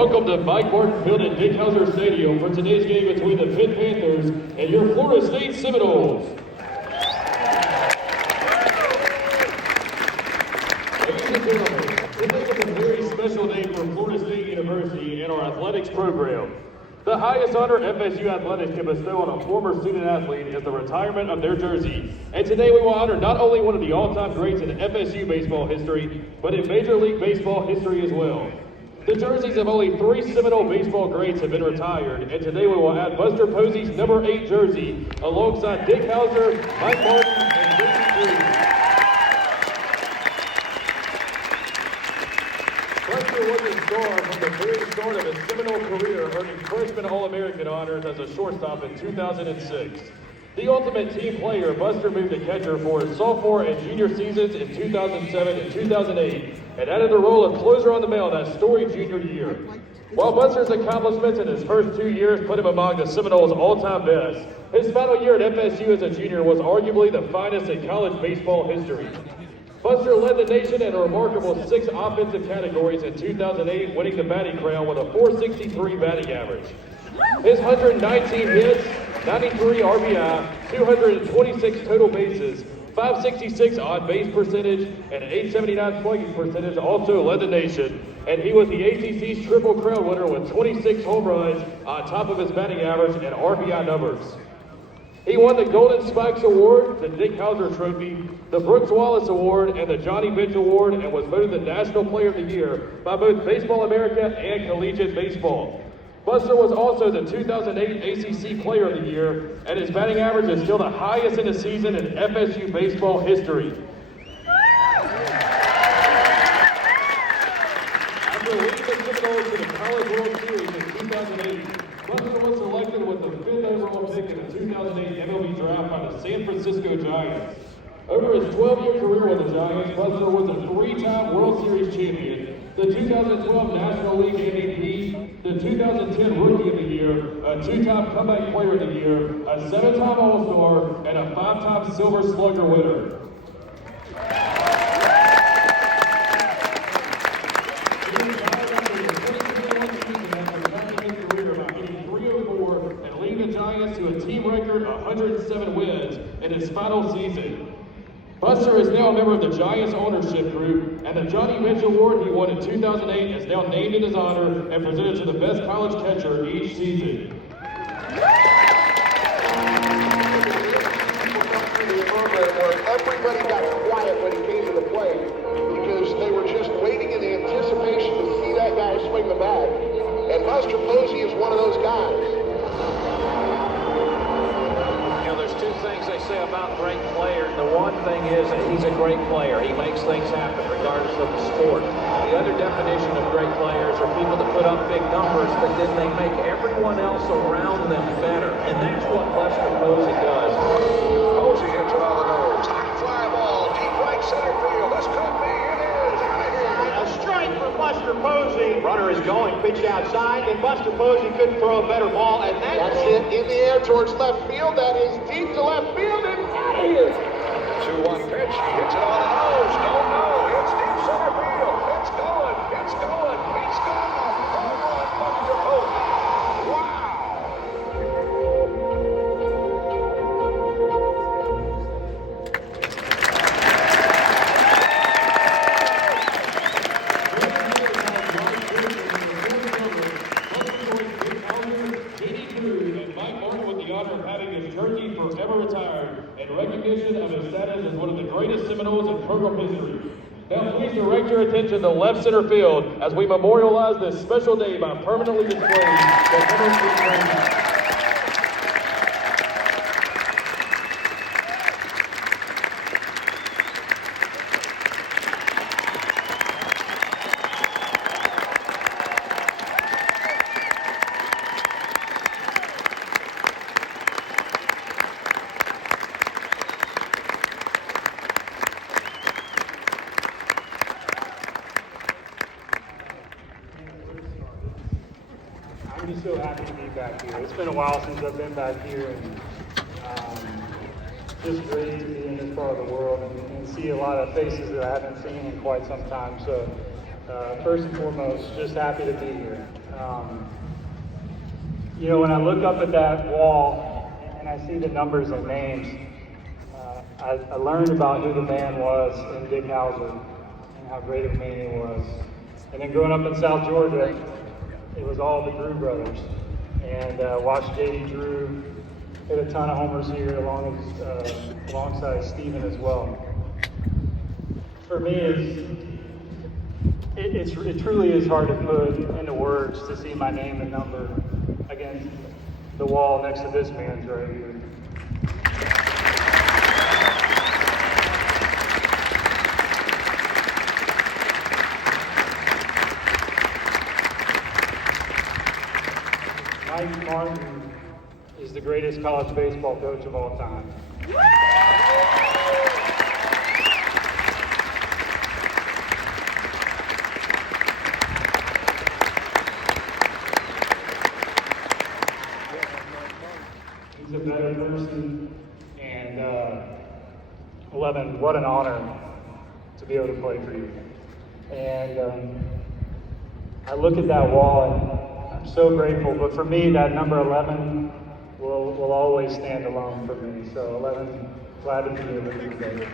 welcome to Mike Martin Field at Dick Hauser Stadium for today's game between the Pitt Panthers and your Florida State Seminoles. Ladies and gentlemen, today is a very special day for Florida State University and our athletics program. The highest honor FSU athletics can bestow on a former student athlete is the retirement of their jersey. And today we will honor not only one of the all-time greats in FSU baseball history, but in Major League Baseball history as well. The jerseys of only 3 Seminole baseball greats have been retired, and today we will add Buster Posey's number 8 jersey alongside Dick Hauser, Mike Martin, and Ricky Green. Buster was a star from the very start of his Seminole career, earning freshman All-American honors as a shortstop in 2006. The ultimate team player, Buster moved to catcher for his sophomore and junior seasons in 2007 and 2008, and added the role of closer on the mound that storied junior year. While Buster's accomplishments in his first 2 years put him among the Seminoles' all-time best, his final year at FSU as a junior was arguably the finest in college baseball history. Buster led the nation in a remarkable 6 offensive categories in 2008, winning the batting crown with a .463 batting average. His 119 hits, 93 RBI, 226 total bases, 566 on-base percentage, and 879 slugging percentage also led the nation, and he was the ACC's Triple Crown winner with 26 home runs on top of his batting average and RBI numbers. He won the Golden Spikes Award, the Dick Hauser Trophy, the Brooks Wallace Award, and the Johnny Bench Award, and was voted the National Player of the Year by both Baseball America and Collegiate Baseball. Buster was also the 2008 ACC Player of the Year, and his batting average is still the highest in a season in FSU baseball history. After leading the Seminoles to the College World Series in 2008, Buster was selected with the 5th overall pick in the 2008 MLB Draft by the San Francisco Giants. Over his 12-year career with the Giants, Buster was a 3-time World Series champion, the 2012 National League MVP, the 2010 Rookie of the Year, a 2-time Comeback Player of the Year, a 7-time All-Star, and a 5-time Silver Slugger winner. To a team record 107 wins in his final season. Buster is now a member of the Giants ownership group, and the Johnny Bench Award he won in 2008 is now named in his honor and presented to the best college catcher each season. Everybody got quiet when he came to the plate because they were just waiting in anticipation to see that guy swing the bat. And Buster Posey is one of those guys. Things they say about great players. The one thing is that he's a great player. He makes things happen regardless of the sport. The other definition of great players are people that put up big numbers, but then they make everyone else around them better. And that's what Buster Posey does. Posey hits it on the nose. High fly ball, deep right center field. This could be it is. Out of here. A strike for Buster Posey. Runner is going, pitch outside, and Buster Posey couldn't throw a better ball, and that's it in the air towards left field. That is deep to left field, and out of here. 2-1 pitch. He hits it on the nose. No. It's deep center field. It's going. He's gone. Home run, Buster Posey. Wow. Forever retired in recognition of his status as one of the greatest Seminoles in program history. Now please direct your attention to left center field as we memorialize this special day by permanently displaying the Seminoles trophy. I'm just so happy to be back here. It's been a while since I've been back here, and just great to be in this part of the world and see a lot of faces that I haven't seen in quite some time. So First and foremost, just happy to be here. You know, when I look up at that wall and I see the numbers and names, I learned about who the man was in Dick Hauser and how great of a man he was. And then growing up in South Georgia, it was all the Drew brothers. And watched J.D. Drew hit a ton of homers here alongside Steven as well. For me, it truly is hard to put into words to see my name and number against the wall next to this man's right here. Mike Martin is the greatest college baseball coach of all time. He's a better person, and 11, what an honor to be able to play for you. And I look at that wall and I'm so grateful, but for me, that number 11 will always stand alone for me. So 11, glad to be here with you today.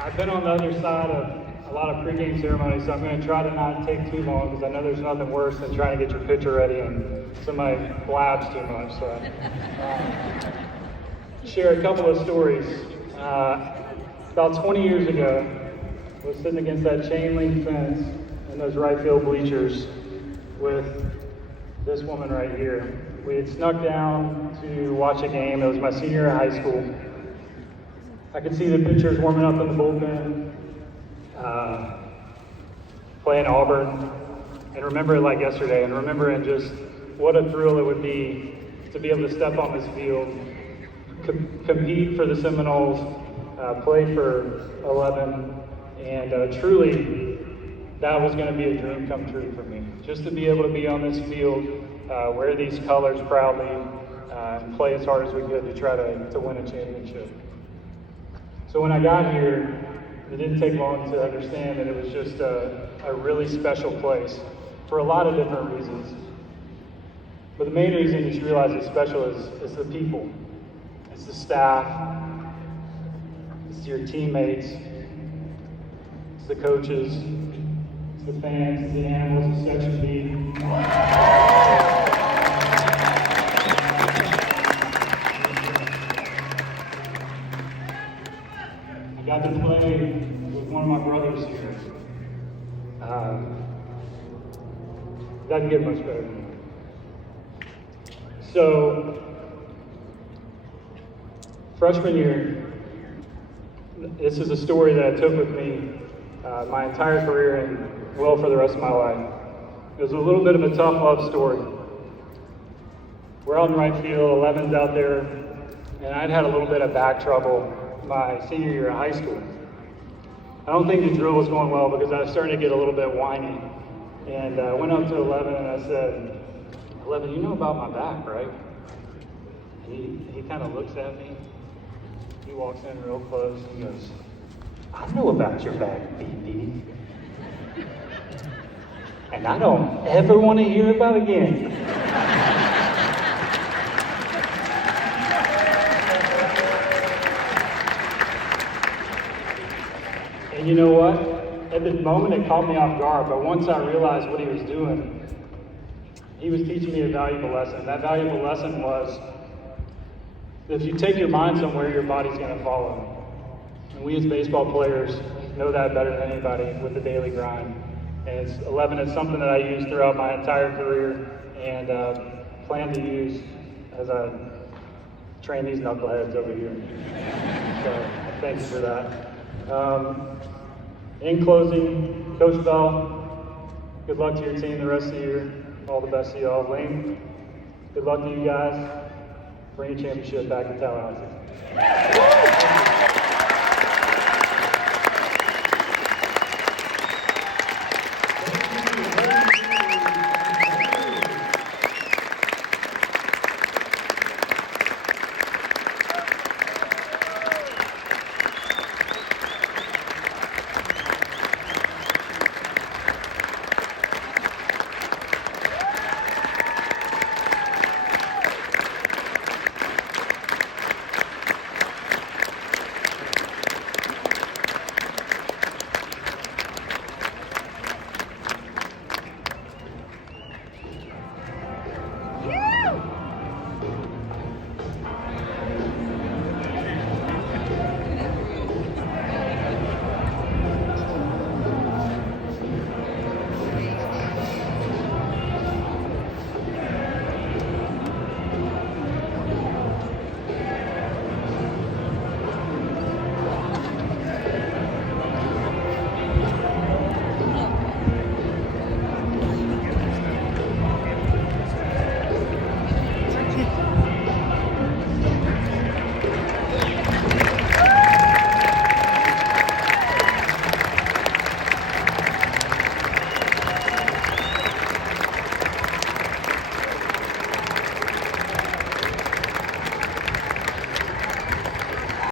I've been on the other side of a lot of pregame ceremonies, so I'm going to try to not take too long because I know there's nothing worse than trying to get your picture ready and somebody blabs too much. So, share a couple of stories. About 20 years ago, I was sitting against that chain link fence in those right field bleachers with this woman right here. We had snuck down to watch a game. It was my senior year of high school. I could see the pitchers warming up in the bullpen, playing Auburn, and remember it like yesterday, and remembering just what a thrill it would be to be able to step on this field, compete for the Seminoles, play for 11, and truly, that was going to be a dream come true for me. Just to be able to be on this field, wear these colors proudly, and play as hard as we could to try to win a championship. So when I got here, it didn't take long to understand that it was just a really special place for a lot of different reasons. But the main reason you should realize it's special is the people. It's the staff, it's your teammates, it's the coaches, it's the fans, it's the animals, it's Section B. I got to play with one of my brothers here. Doesn't get much better than that. So, freshman year, this is a story that I took with me my entire career and will for the rest of my life. It was a little bit of a tough love story. We're out in right field, 11's out there, and I'd had a little bit of back trouble my senior year of high school. I don't think the drill was going well because I was starting to get a little bit whiny. And I went up to 11 and I said, 11, you know about my back, right? And he kind of looks at me. He walks in real close and he goes, I know about your back, BB. And I don't ever want to hear about it again. And you know what? At the moment it caught me off guard, but once I realized what he was doing, he was teaching me a valuable lesson. That valuable lesson was that if you take your mind somewhere, your body's going to follow. And we as baseball players know that better than anybody with the daily grind. And 11 is something that I use throughout my entire career and plan to use as I train these knuckleheads over here. So thank you for that. In closing, Coach Bell, good luck to your team the rest of the year. All the best to y'all. Lane, good luck to you guys. Bring a championship back to Tallahassee.